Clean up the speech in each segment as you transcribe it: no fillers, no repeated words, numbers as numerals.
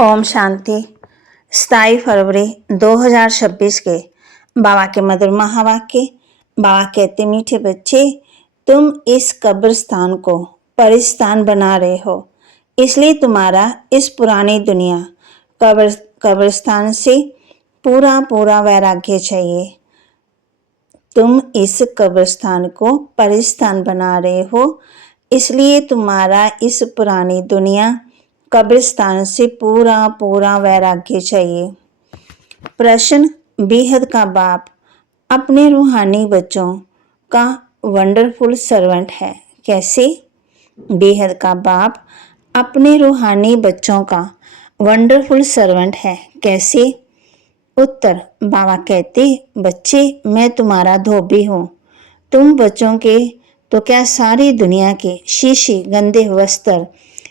ओम शांति। 27 फरवरी 2026 के बाबा के मधुर महावाक्य। बाबा कहते, मीठे बच्चे, तुम इस कब्रिस्तान को परिस्तान बना रहे हो, इसलिए तुम्हारा इस पुरानी दुनिया कब्रिस्तान से पूरा वैराग्य चाहिए। तुम इस कब्रिस्तान को परिस्तान बना रहे हो, इसलिए तुम्हारा इस पुरानी दुनिया कब्रिस्तान से पूरा वैराग्य चाहिए। प्रश्न, बेहद का बाप अपने रूहानी बच्चों का वंडरफुल सर्वेंट है, कैसे? बेहद का बाप अपने रूहानी बच्चों का वंडरफुल सर्वेंट है, कैसे? उत्तर, बाबा कहते, बच्चे, मैं तुम्हारा धोबी हूँ। तुम बच्चों के तो क्या सारी दुनिया के शीशी गंदे वस्त्र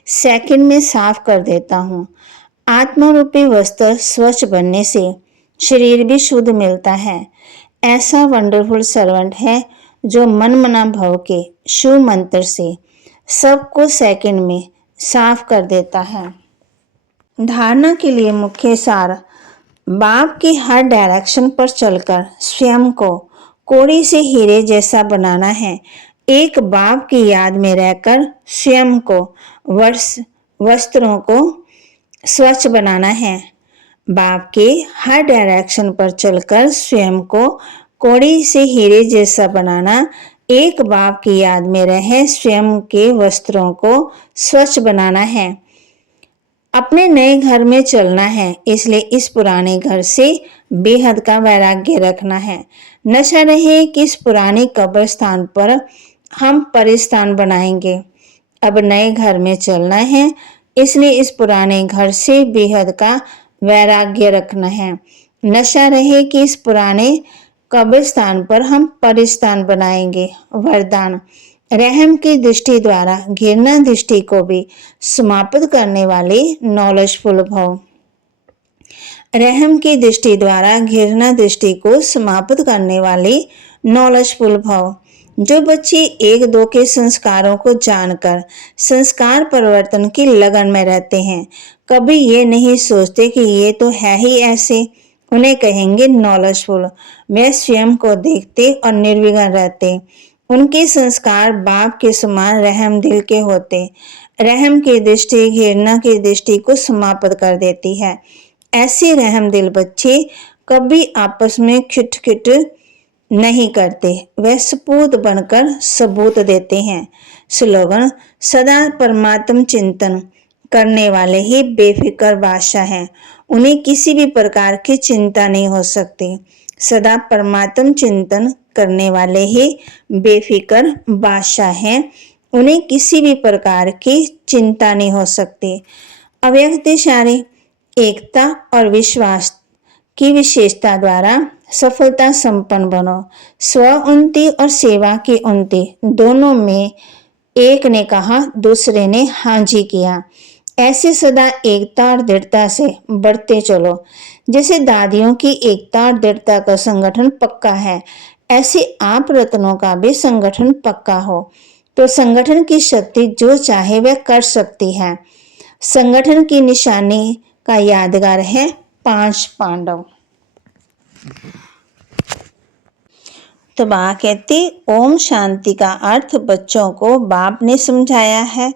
सेकंड में साफ कर देता हूँ। आत्मा रूपी वस्त्र स्वच्छ बनने से शरीर भी शुद्ध मिलता है। ऐसा वंडरफुल सर्वेंट है जो मन मना भव के शुभ मंत्र से सबको सेकंड में साफ कर देता है। धारणा के लिए मुख्य सार, बाप की हर डायरेक्शन पर चलकर स्वयं को कोड़ी से हीरे जैसा बनाना है। एक बाप की याद में रहकर स्वयं को वस्त्रों को स्वच्छ बनाना है। बाप के हर डायरेक्शन पर चलकर स्वयं को कोड़ी से हीरे जैसा बनाना, एक बाप की याद में रहे स्वयं के वस्त्रों को स्वच्छ बनाना है। अपने नए घर में चलना है, इसलिए इस पुराने घर से बेहद का वैराग्य रखना है। नशा रहे कि इस पुराने कब्रिस्तान पर हम परिस्तान बनाएंगे। अब नए घर में चलना है, इसलिए इस पुराने घर से बेहद का वैराग्य रखना है। नशा रहे कि इस पुराने कब्रिस्तान पर हम परिस्तान बनाएंगे। वरदान, रहम की दृष्टि द्वारा घृणा दृष्टि को भी समाप्त करने वाले नॉलेजफुल भव। रहम की दृष्टि द्वारा घृणा दृष्टि को समाप्त करने वाले नॉलेजफुल भव। जो बच्चे 1-2 के संस्कारों को जानकर संस्कार परिवर्तन की लगन में रहते हैं, कभी ये नहीं सोचते कि ये तो है ही ऐसे, उन्हें कहेंगे नॉलेजफुल। वे स्वयं को देखते और निर्विघ्न रहते। उनके संस्कार बाप के समान रहम दिल के होते। रहम की दृष्टि घृणा की दृष्टि को समाप्त कर देती है। ऐसे रहम दिल बच्चे कभी आपस में खिटखिट नहीं करते, वे सपूत बनकर सबूत देते हैं। स्लोगन, सदा परमात्म चिंतन करने वाले ही बेफिक्र बादशाह हैं, उन्हें किसी भी प्रकार की चिंता नहीं हो सकती। सदा परमात्म चिंतन करने वाले ही बेफिक्र बादशाह हैं, उन्हें किसी भी प्रकार की चिंता नहीं हो सकती। अव्यक्त इशारे, एकता और विश्वास की विशेषता द्वारा सफलता संपन्न बनो। स्व उन्नति और सेवा की उन्नति दोनों में एक ने कहा, दूसरे ने हाँ जी किया। ऐसे सदा एकता और दृढ़ता से बढ़ते चलो। जैसे दादियों की एकता और दृढ़ता का संगठन पक्का है, ऐसे आप रत्नों का भी संगठन पक्का हो तो संगठन की शक्ति जो चाहे वह कर सकती है। संगठन की निशानी का यादगार है 5 पांडव। तो बाबा कहते, ओम शांति का अर्थ बच्चों को बाप ने समझाया है।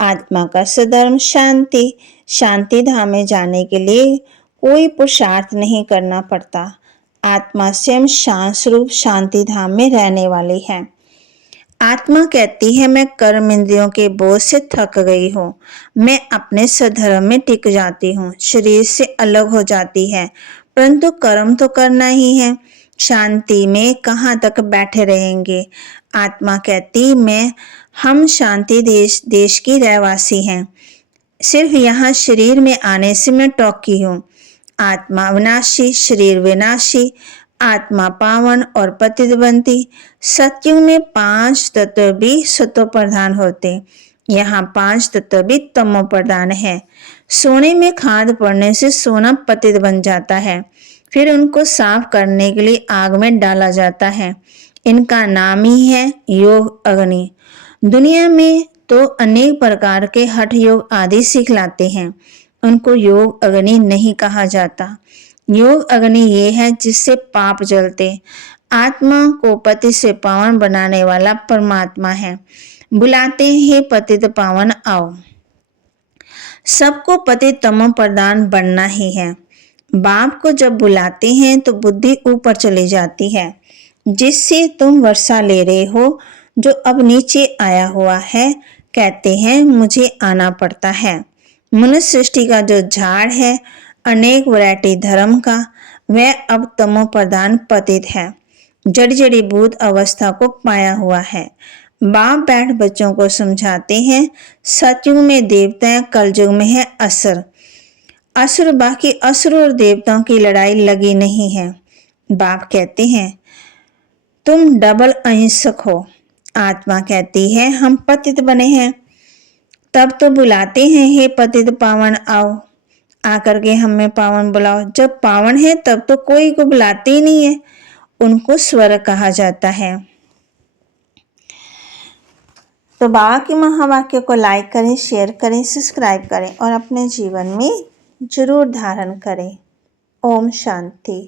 आत्मा का सधर्म शांति। शांति धाम में जाने के लिए कोई पुरुषार्थ नहीं करना पड़ता। आत्मा स्वयं शांत स्वरूप शांति धाम में रहने वाली है। आत्मा कहती है, मैं कर्म इंद्रियों के बोझ से थक गई हूँ, मैं अपने सधर्म में टिक जाती हूँ, शरीर से अलग हो जाती है, परंतु कर्म तो करना ही है, शांति में कहाँ तक बैठे रहेंगे। आत्मा कहती, हम शांति देश की रहवासी हैं, सिर्फ यहाँ शरीर में आने से मैं टौकी हूँ। आत्मा विनाशी, शरीर विनाशी, आत्मा पावन और पतित बनती। सतयुग में 5 तत्व भी सतो प्रधान होते, यहाँ 5 तत्व भी तमो प्रधान है। सोने में खाद पड़ने से सोना पतित बन जाता है, फिर उनको साफ करने के लिए आग में डाला जाता है। इनका नाम ही है योग अग्नि। दुनिया में तो अनेक प्रकार के हठ योग आदि सिखलाते हैं, उनको योग अग्नि नहीं कहा जाता। योग अग्नि ये है जिससे पाप जलते। आत्मा को पति से पावन बनाने वाला परमात्मा है। बुलाते हैं पतित पावन आओ। सबको पति तमो प्रधान बनना ही है। बाप को जब बुलाते हैं तो बुद्धि ऊपर चली जाती है, जिससे तुम वर्षा ले रहे हो जो अब नीचे आया हुआ है। कहते हैं मुझे आना पड़ता है। मनुष्य सृष्टि का जो झाड़ है अनेक वैरायटी धर्म का, वह अब तमो प्रधान पतित है, जड़ी जड़ी भूत अवस्था को पाया हुआ है। बाप बैठ बच्चों को समझाते हैं, सतयुग में देवता है, कलयुग में है असुर। असुर बाकी असुर और देवताओं की लड़ाई लगी नहीं है। बाप कहते हैं तुम डबल अहिंसक हो। आत्मा कहती है हम पतित बने हैं। तब तो बुलाते हैं हे पतित पावन आओ, आकर के हमें पावन बुलाओ। जब पावन है तब तो कोई को बुलाते ही नहीं है, उनको स्वर्ग कहा जाता है। तो बाबा के महावाक्य को लाइक करें, शेयर करें, सब्सक्राइब करें और अपने जीवन में जरूर धारण करें। ओम शांति।